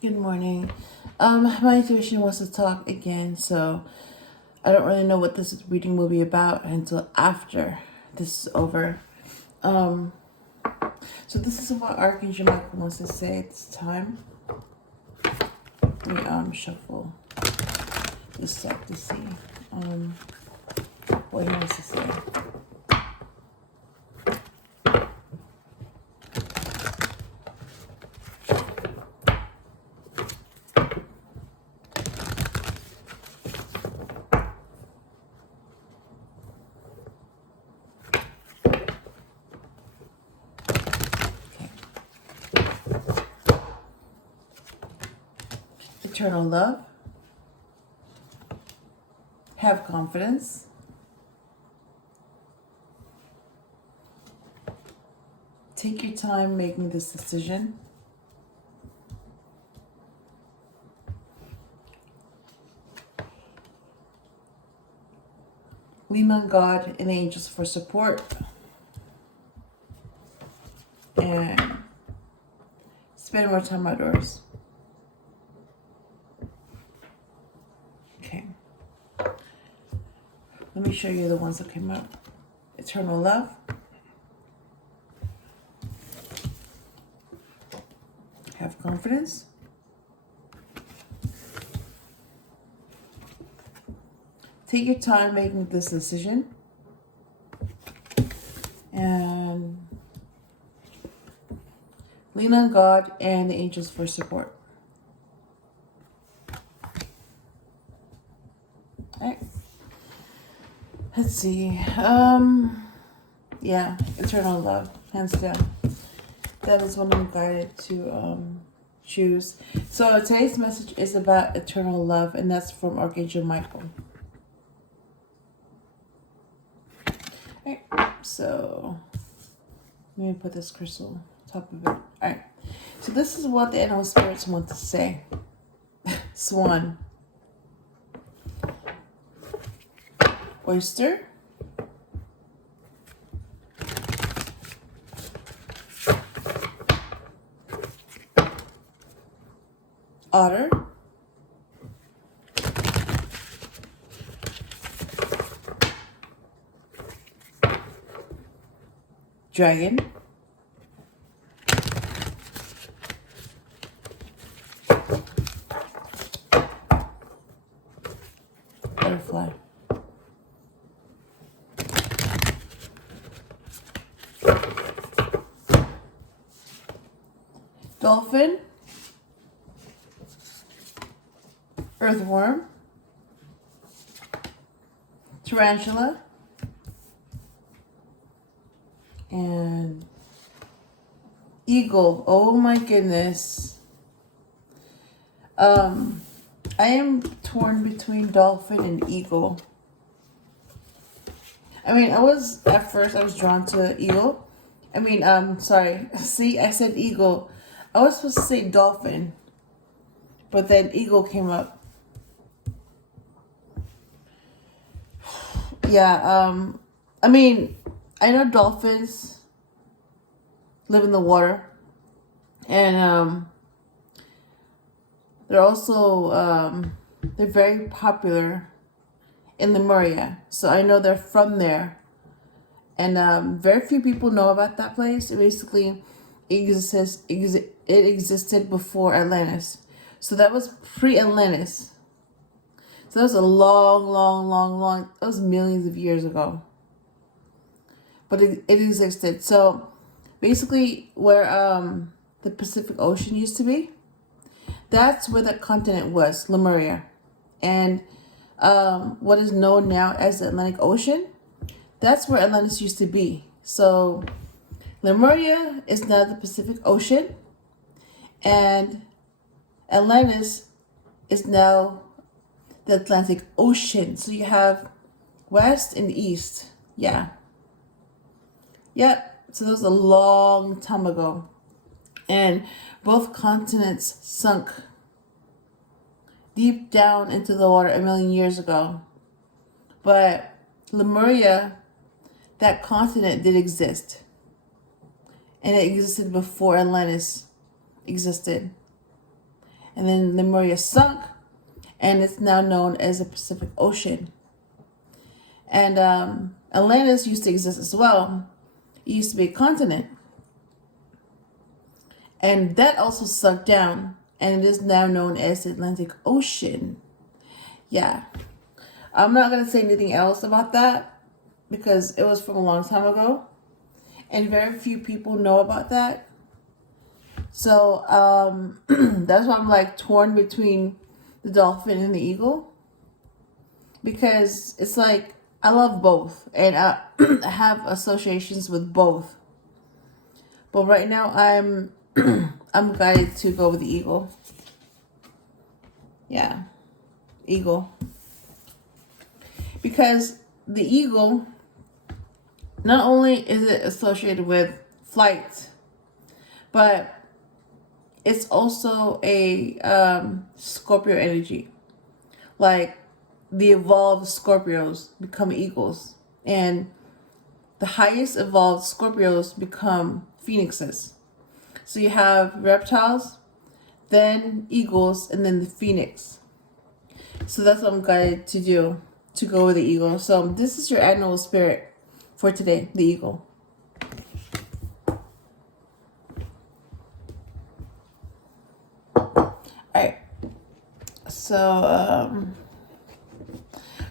Good morning. My intuition wants to talk again, so I don't really know what this reading will be about until after this is over. Um, so this is what Archangel Michael wants to say at this time. Let me shuffle this deck to see what he wants to say. Eternal love. Have confidence. Take your time making this decision. Lean on God and angels for support. And spend more time outdoors. Okay. Let me show you the ones that came up. Eternal love. Have confidence. Take your time making this decision. And lean on God and the angels for support. Alright. Let's see. Yeah, eternal love, hands down. That is what I'm guided to choose. So today's message is about eternal love, and that's from Archangel Michael. Alright, so let me put this crystal on top of it. Alright, so this is what the animal spirits want to say. Swan. Oyster. Otter. Dragon. Butterfly. Dolphin. Earthworm. Tarantula. And eagle. Oh my goodness. I am torn between dolphin and eagle. I mean, at first I was drawn to eagle. Sorry. See, I said eagle. I was supposed to say dolphin, but then eagle came up. Yeah, I know dolphins live in the water, and they're also they're very popular in Lemuria. So I know they're from there, and very few people know about that place. It basically existed before Atlantis, so that was pre-Atlantis. So that was a long, that was millions of years ago. But it existed. So basically where the Pacific Ocean used to be, that's where that continent was, Lemuria. And what is known now as the Atlantic Ocean, that's where Atlantis used to be. So Lemuria is now the Pacific Ocean, and Atlantis is now the Atlantic Ocean. So you have west and east. Yeah. Yep. So that was a long time ago. And both continents sunk deep down into the water a million years ago. But Lemuria, that continent did exist. And it existed before Atlantis existed. And then Lemuria sunk, and it's now known as the Pacific Ocean. And Atlantis used to exist as well. It used to be a continent. And that also sunk down, and it is now known as the Atlantic Ocean. Yeah. I'm not going to say anything else about that because it was from a long time ago. And very few people know about that. So that's why I'm like torn between the dolphin and the eagle. Because it's like, I love both. And I have associations with both. But right now I'm guided to go with the eagle. Yeah. Eagle. Because the eagle, not only is it associated with flight, but it's also a Scorpio energy. Like the evolved Scorpios become eagles. And the highest evolved Scorpios become phoenixes. So you have reptiles, then eagles, and then the phoenix. So that's what I'm guided to do, to go with the eagle. So this is your animal spirit for today, the eagle. Alright. So I'm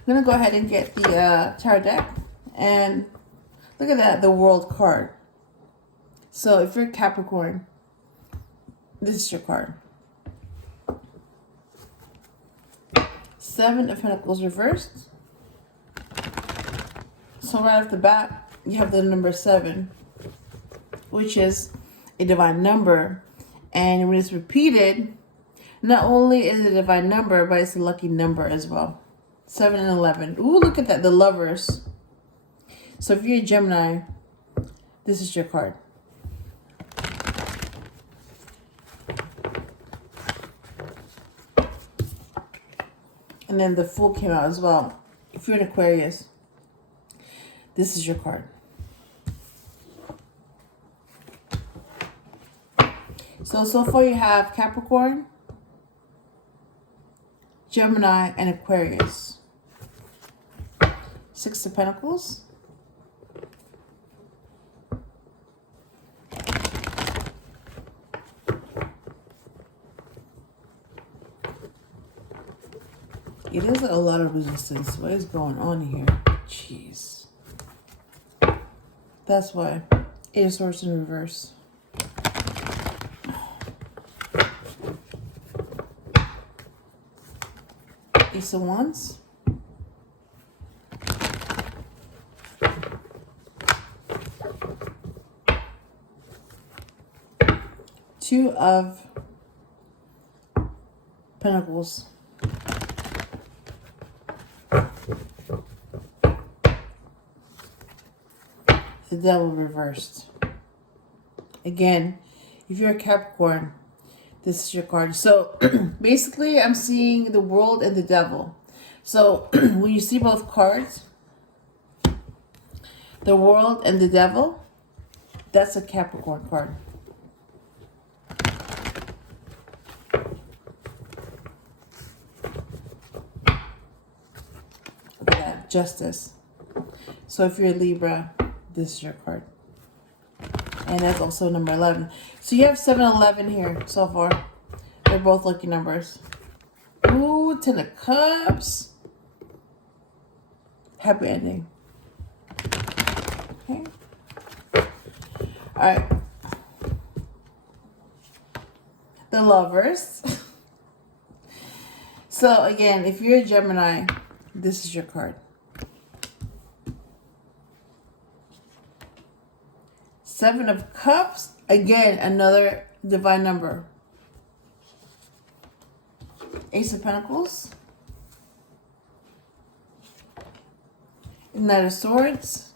going to go ahead and get the tarot deck. And look at that, the World card. So if you're Capricorn, this is your card. 7 of Pentacles reversed. So right off the bat, you have the number 7, which is a divine number. And when it's repeated, not only is it a divine number, but it's a lucky number as well. 7 and 11. Ooh, look at that, the Lovers. So if you're a Gemini, this is your card. And then the Fool came out as well. If you're an Aquarius, this is your card. So far you have Capricorn, Gemini, and Aquarius. 6 of Pentacles. It is a lot of resistance. What is going on here? Jeez. That's why. 8 of Swords in reverse. Ace of Wands. Two of Pentacles. The Devil reversed. Again, if you're a Capricorn, this is your card. So basically, I'm seeing the World and the Devil. So when you see both cards, the World and the Devil, that's a Capricorn card. Look at that, Justice. So if you're a Libra, this is your card. And that's also number 11. So you have 7 and 11 here so far. They're both lucky numbers. Ooh, 10 of Cups. Happy ending. Okay. Alright. The Lovers. So again, if you're a Gemini, this is your card. 7 of Cups. Again, another divine number. Ace of Pentacles. Knight of Swords.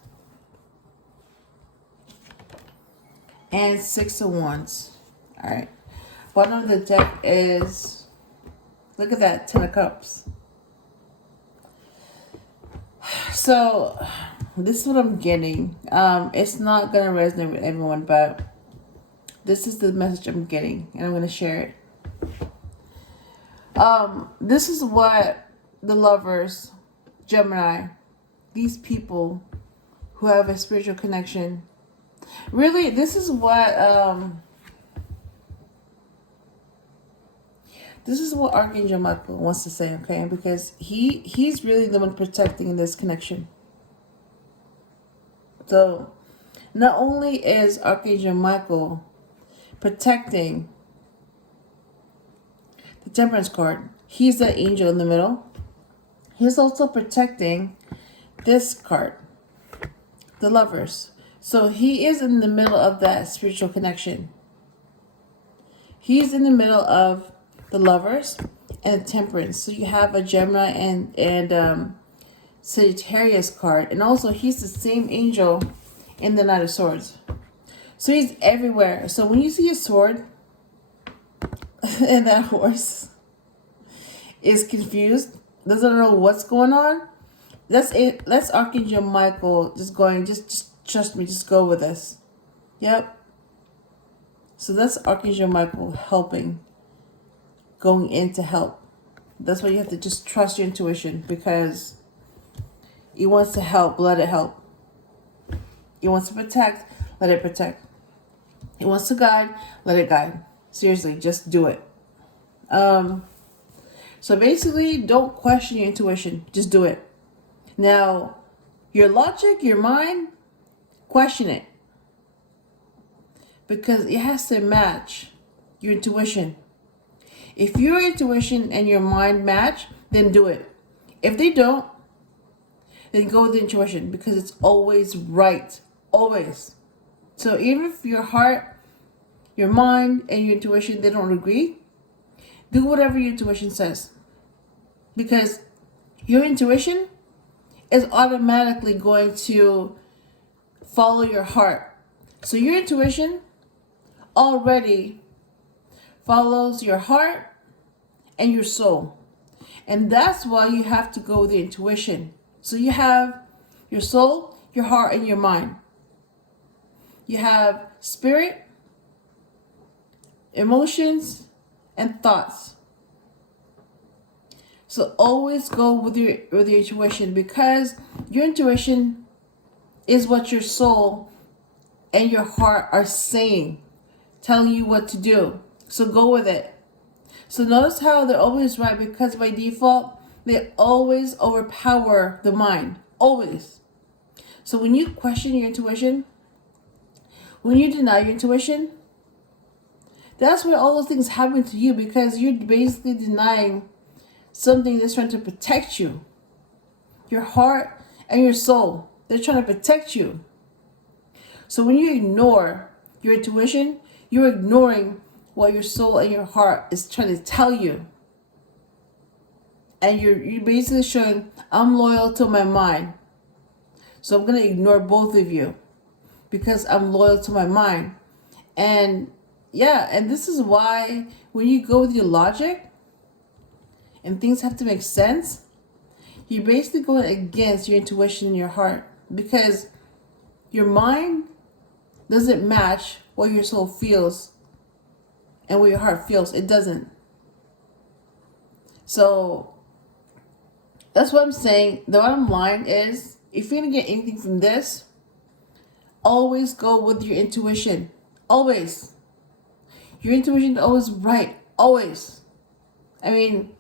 And 6 of Wands. Alright. Bottom of the deck is, look at that, 10 of Cups. So this is what I'm getting. It's not going to resonate with everyone, but this is the message I'm getting, and I'm going to share it. This is what the lovers, Gemini, these people who have a spiritual connection, really, this is what Archangel Michael wants to say, okay? Because he's really the one protecting this connection. So not only is Archangel Michael protecting the Temperance card, he's the angel in the middle. He's also protecting this card, the Lovers. So he is in the middle of that spiritual connection. He's in the middle of the Lovers and Temperance. So you have a Gemini and Sagittarius card, and also he's the same angel in the Knight of Swords. So he's everywhere. So when you see a sword and that horse is confused, doesn't know what's going on, that's it. That's Archangel Michael just going, just trust me, just go with this. Yep. So that's Archangel Michael helping, going in to help. That's why you have to just trust your intuition, because he wants to help, let it help. He wants to protect, let it protect. He wants to guide, let it guide. Seriously, just do it. So basically, don't question your intuition. Just do it. Now, your logic, your mind, question it. Because it has to match your intuition. If your intuition and your mind match, then do it. If they don't, then go with the intuition, because it's always right. Always. So even if your heart, your mind, and your intuition, they don't agree, do whatever your intuition says. Because your intuition is automatically going to follow your heart. So your intuition already follows your heart and your soul. And that's why you have to go with the intuition. So you have your soul, your heart, and your mind. You have spirit, emotions, and thoughts. So always go with your intuition, because your intuition is what your soul and your heart are saying, telling you what to do. So go with it. So notice how they're always right, because by default, they always overpower the mind. Always. So when you question your intuition, when you deny your intuition, that's where all those things happen to you, because you're basically denying something that's trying to protect you. Your heart and your soul, they're trying to protect you. So when you ignore your intuition, you're ignoring what your soul and your heart is trying to tell you. And you're basically showing, I'm loyal to my mind. So I'm going to ignore both of you because I'm loyal to my mind. And yeah, and this is why when you go with your logic and things have to make sense, you're basically going against your intuition and your heart, because your mind doesn't match what your soul feels and what your heart feels. It doesn't. So that's what I'm saying. The bottom line is, if you're going to get anything from this, always go with your intuition. Always. Your intuition is always right. Always. I mean,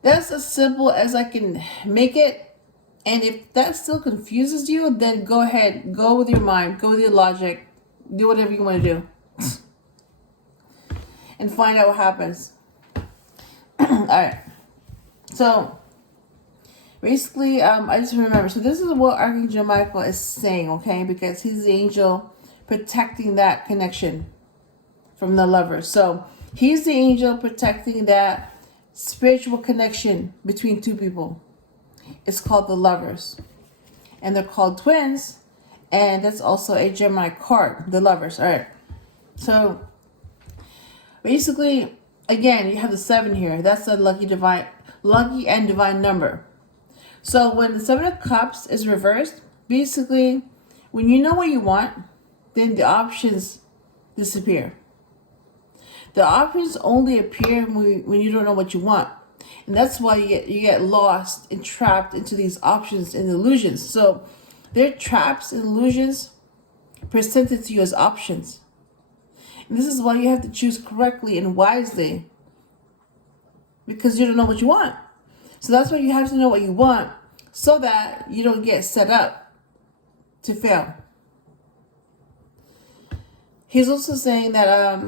that's as simple as I can make it. And if that still confuses you, then go ahead. Go with your mind. Go with your logic. Do whatever you want to do. And find out what happens. Alright. So, basically, I just remember. So this is what Archangel Michael is saying, okay? Because he's the angel protecting that connection from the lovers. So, he's the angel protecting that spiritual connection between two people. It's called the lovers. And they're called twins. And that's also a Gemini card, the lovers. All right. So basically, again, you have the 7 here. That's the lucky and divine number. So when the 7 of Cups is reversed, basically, when you know what you want, then the options disappear. The options only appear when you don't know what you want. And that's why you get lost and trapped into these options and illusions. So they're traps and illusions presented to you as options. And this is why you have to choose correctly and wisely, because you don't know what you want. So that's why you have to know what you want so that you don't get set up to fail. He's also saying that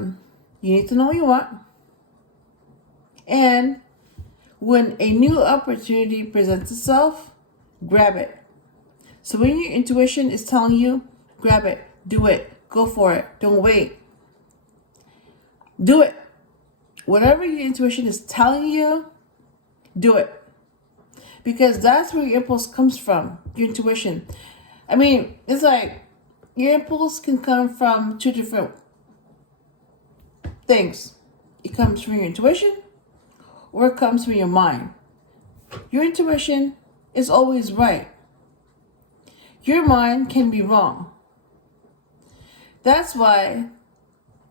you need to know what you want. And when a new opportunity presents itself, grab it. So when your intuition is telling you, grab it, do it, go for it, don't wait. Do it. Whatever your intuition is telling you, do it. Because that's where your impulse comes from, your intuition. I mean, it's like your impulse can come from two different things. It comes from your intuition or it comes from your mind. Your intuition is always right. Your mind can be wrong. That's why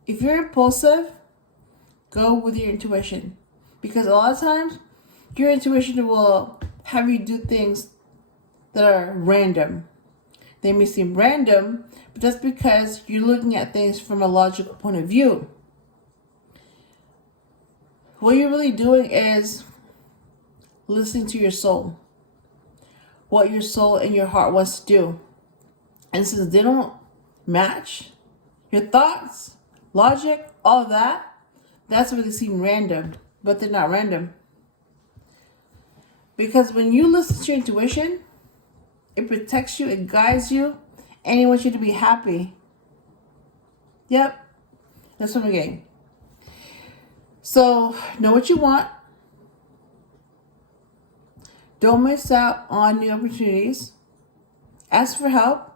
if you're impulsive, go with your intuition. Because a lot of times, your intuition will have you do things that are random. They may seem random, but that's because you're looking at things from a logical point of view. What you're really doing is listening to your soul. What your soul and your heart wants to do. And since they don't match, your thoughts, logic, all that, that's where they seem random, but they're not random. Because when you listen to your intuition, it protects you, it guides you, and it wants you to be happy. Yep, that's what I'm getting. So, know what you want. Don't miss out on new opportunities. Ask for help.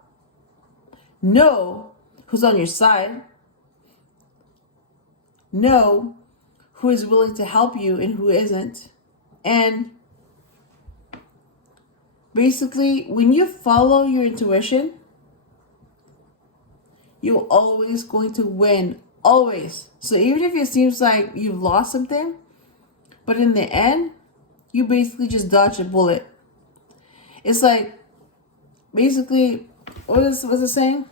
Know who's on your side. Know who is willing to help you and who isn't. And basically, when you follow your intuition, you're always going to win. Always. So even if it seems like you've lost something, but in the end, you basically just dodged a bullet. It's like, basically, what's it saying?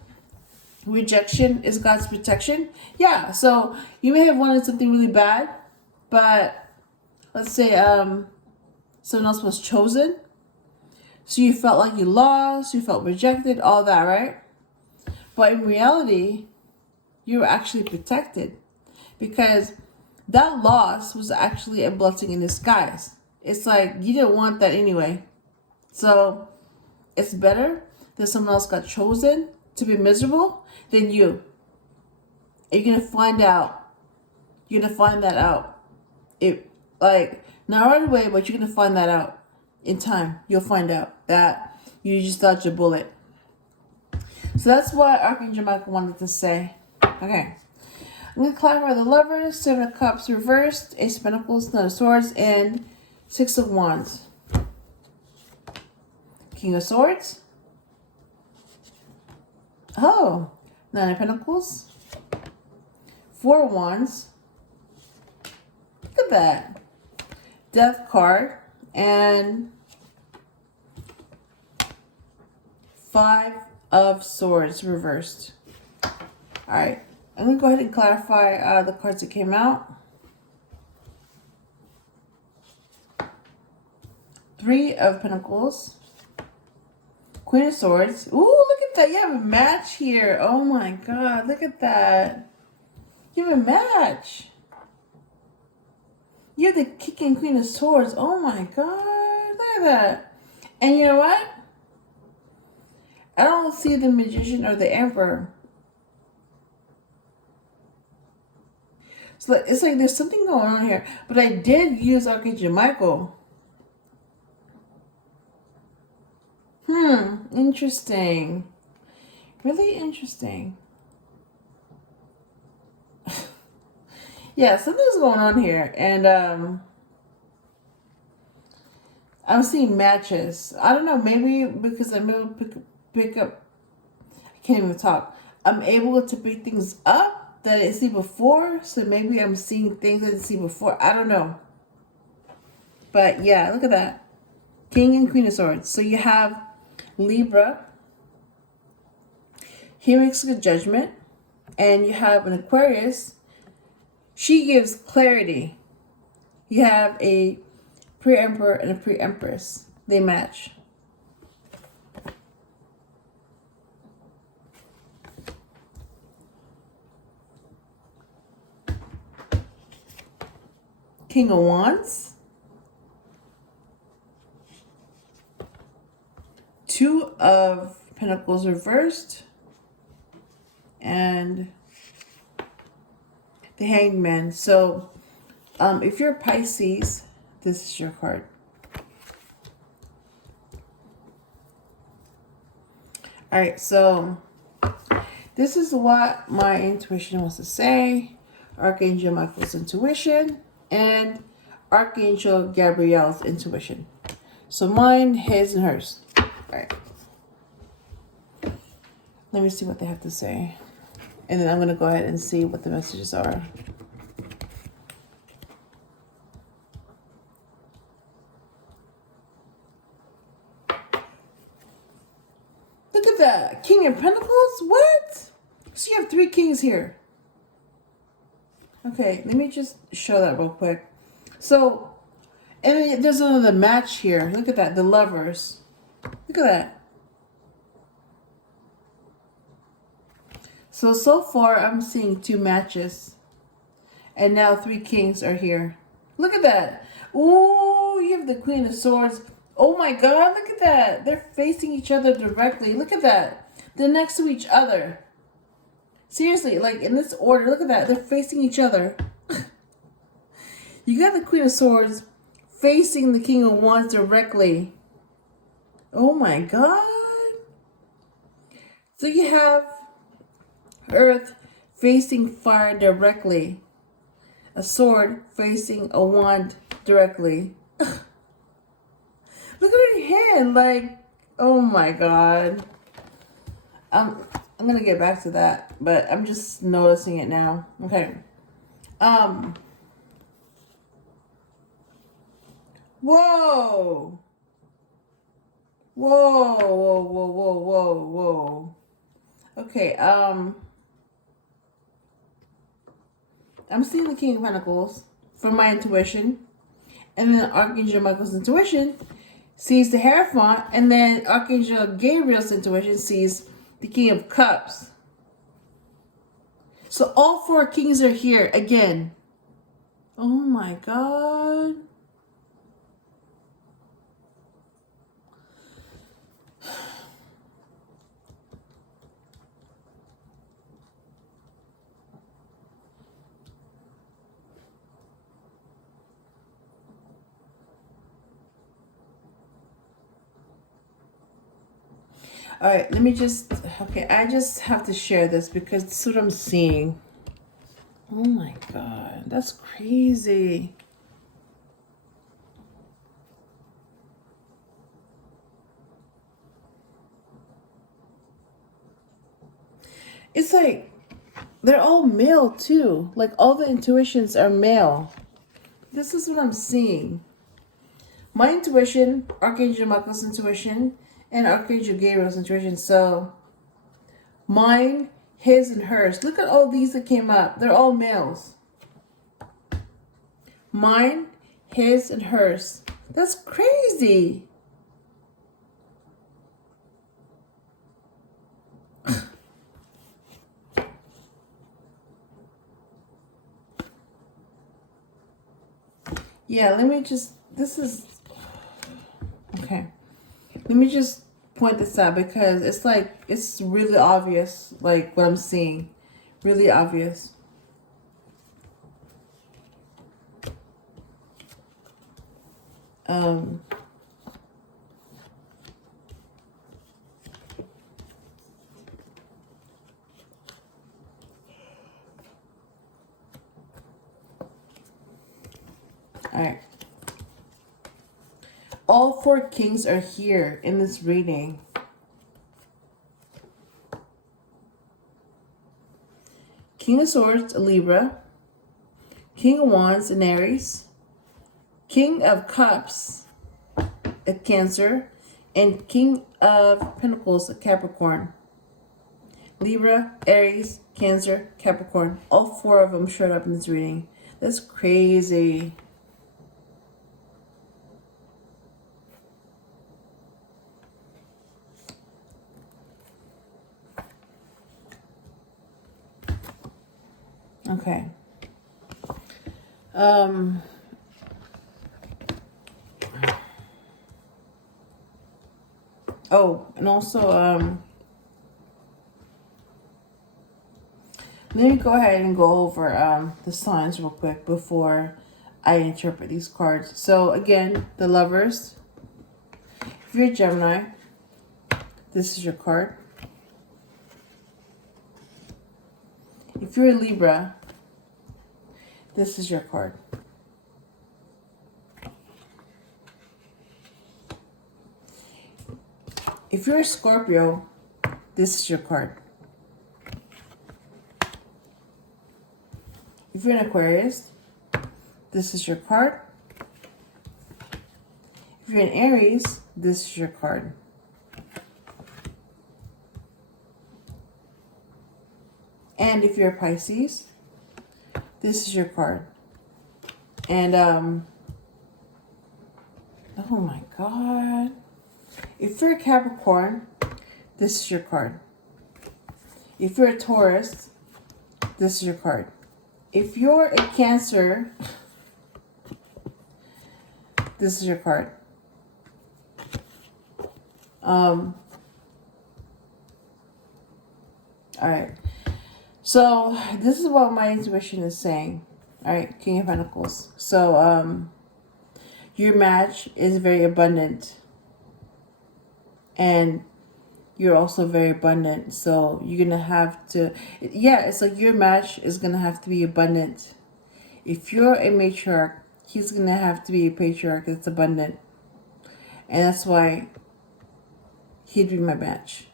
Rejection is God's protection. Yeah, so you may have wanted something really bad, but let's say someone else was chosen. So you felt like you lost, you felt rejected, all that, right? But in reality, you were actually protected because that loss was actually a blessing in disguise. It's like you didn't want that anyway. So it's better that someone else got chosen to be miserable than you. And you're going to find out. You're going to find that out. Not right away, but you're going to find that out. In time, you'll find out that you just dodged a bullet. So that's what Archangel Michael wanted to say. Okay. I'm going to clarify the Lovers, Seven of Cups reversed, Ace of Pentacles, Nine of Swords, and Six of Wands. King of Swords. Oh, Nine of Pentacles. Four of Wands. Look at that. Death card. And Five of Swords reversed. Alright, I'm going to go ahead and clarify the cards that came out. Three of Pentacles. Queen of Swords. Ooh, look at that. You have a match here. Oh my God, look at that. You have a match. You have the kicking Queen of Swords. Oh my God, look at that. And you know what? I don't see the Magician or the Emperor. So it's like there's something going on here. But I did use Archangel Michael. Interesting. Really interesting. Yeah, something's going on here. And I'm seeing matches. I don't know, maybe because I'm able to pick up, I can't even talk. I'm able to pick things up that I didn't see before. So maybe I'm seeing things I didn't see before. I don't know. But yeah, look at that. King and Queen of Swords. So you have Libra. He makes a good judgment. And you have an Aquarius. She gives clarity. You have a pre-emperor and a pre-empress. They match. King of Wands. Two of Pentacles reversed. And the Hanged Man. So, if you're Pisces, this is your card. All right, so this is what my intuition wants to say. Archangel Michael's intuition and Archangel Gabriel's intuition. So mine, his, and hers. All right. Let me see what they have to say. And then I'm going to go ahead and see what the messages are. Look at that. King of Pentacles? What? So you have 3 kings here. Okay, let me just show that real quick. So, and then there's another match here. Look at that. The Lovers. Look at that. So far, I'm seeing 2 matches. And now 3 kings are here. Look at that. Ooh, you have the Queen of Swords. Oh my God, look at that. They're facing each other directly. Look at that. They're next to each other. Seriously, like in this order, look at that. They're facing each other. You got the Queen of Swords facing the King of Wands directly. Oh my God. So you have Earth facing fire directly. A sword facing a wand directly. Look at her hand, like, oh my God. I'm gonna get back to that, but I'm just noticing it now. Okay. Whoa. Whoa, whoa, whoa, whoa, whoa, whoa. Okay, I'm seeing the King of Pentacles from my intuition. And then Archangel Michael's intuition sees the Hierophant. And then Archangel Gabriel's intuition sees the King of Cups. So all 4 kings are here again. Oh my God. All right, let me just, okay, I just have to share this because this is what I'm seeing. Oh my God, that's crazy. It's like, they're all male too. Like all the intuitions are male. This is what I'm seeing. My intuition, Archangel Michael's intuition, and Archangel Gabriel's intuition. So mine, his, and hers. Look at all these that came up. They're all males. Mine, his, and hers. That's crazy. Yeah, let me just, this is, okay. Let me just point this out because it's like, it's really obvious, like what I'm seeing. Really obvious. All right. All 4 kings are here in this reading. King of Swords, a Libra. King of Wands, an Aries. King of Cups, a Cancer. And King of Pentacles, a Capricorn. Libra, Aries, Cancer, Capricorn. All 4 of them showed up in this reading. That's crazy. Okay. Oh, and also, let me go ahead and go over the signs real quick before I interpret these cards. So again, the Lovers. If you're a Gemini, this is your card. If you're a Libra, this is your card. If you're a Scorpio, this is your card. If you're an Aquarius, this is your card. If you're an Aries, this is your card. And if you're a Pisces, this is your card. And, oh my God. If you're a Capricorn, this is your card. If you're a Taurus, this is your card. If you're a Cancer, this is your card. All right. So this is what my intuition is saying. All right, King of Pentacles. So your match is very abundant. And you're also very abundant. So you're going to have to, yeah, it's like your match is going to have to be abundant. If you're a matriarch, he's going to have to be a patriarch that's abundant. And that's why he'd be my match.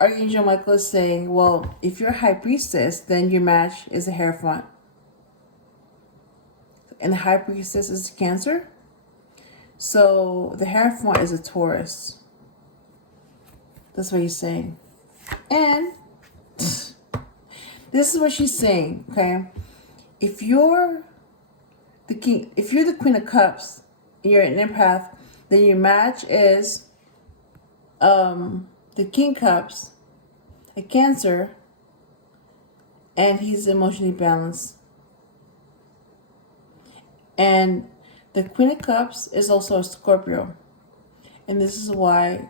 Archangel Michael is saying, well, if you're a High Priestess, then your match is a Hierophant. And the High Priestess is a Cancer. So the Hierophant is a Taurus. That's what he's saying. And this is what she's saying, okay? If you're the king, if you're the Queen of Cups, and you're an empath, then your match is the King Cups, a Cancer, and he's emotionally balanced. And the Queen of Cups is also a Scorpio. And this is why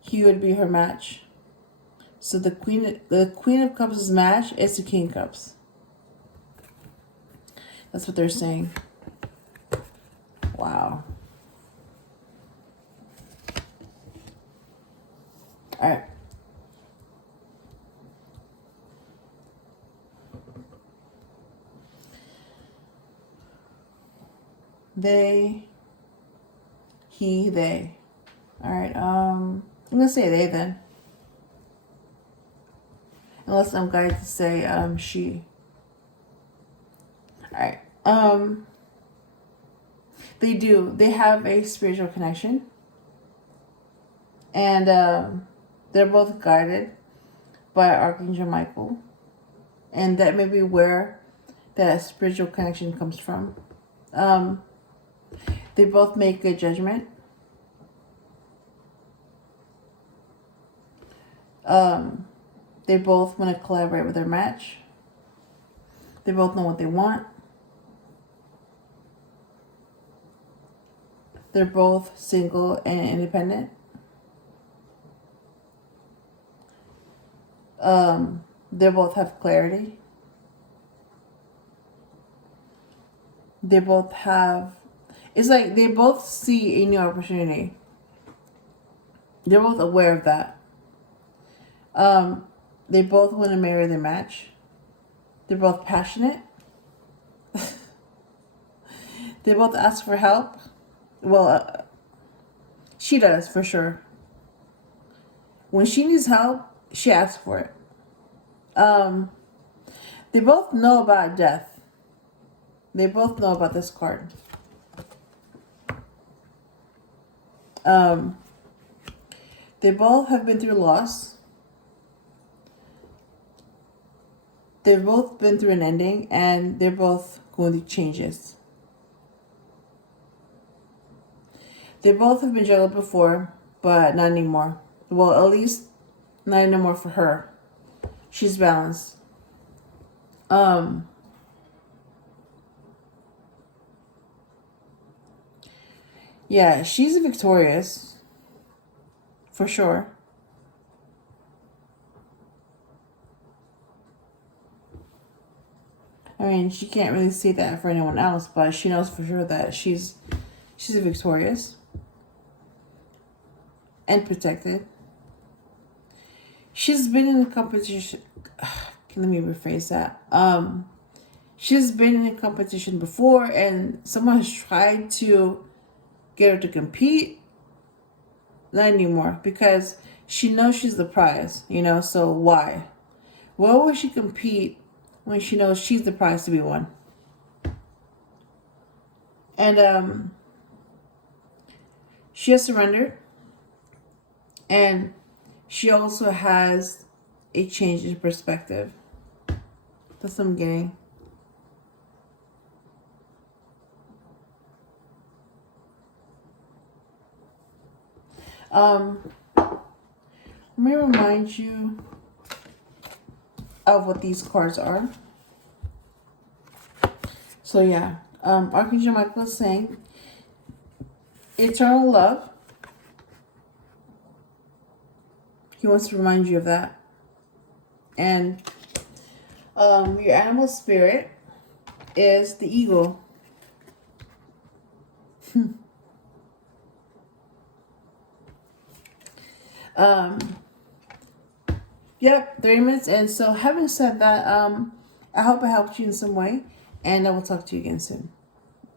he would be her match. So the Queen of Cups' match is the King Cups. That's what they're saying. Wow. All right. They, he, they. All right. I'm gonna say they then. Unless I'm guided to say she. All right. They do. They have a spiritual connection, and they're both guided by Archangel Michael, and that may be where that spiritual connection comes from. They both make good judgment. They both want to collaborate with their match. They both know what they want. They're both single and independent. They both have clarity. They both have, it's like they both see a new opportunity. They're both aware of that. They both want to marry their match. They're both passionate. They both ask for help. Well, she does for sure. When she needs help, she asks for it. They both know about death. They both know about this card. They both have been through loss. They've both been through an ending, and they're both going through changes. They both have been juggled before, but not anymore. Well, at least not anymore for her. She's balanced. Yeah, she's victorious. For sure. I mean, she can't really say that for anyone else, but she knows for sure that she's victorious and protected. She's been in a competition. Let me rephrase that. She's been in a competition before, and someone has tried to get her to compete. Not anymore, because she knows she's the prize, so why? Why would she compete when she knows she's the prize to be won? And she has surrendered, and she also has a change in perspective. That's what I'm getting. Let me remind you of what these cards are. So yeah, Archangel Michael is saying eternal love. He wants to remind you of that. And your animal spirit is the eagle. Yep, 30 minutes in. So having said that, I hope I helped you in some way, and I will talk to you again soon.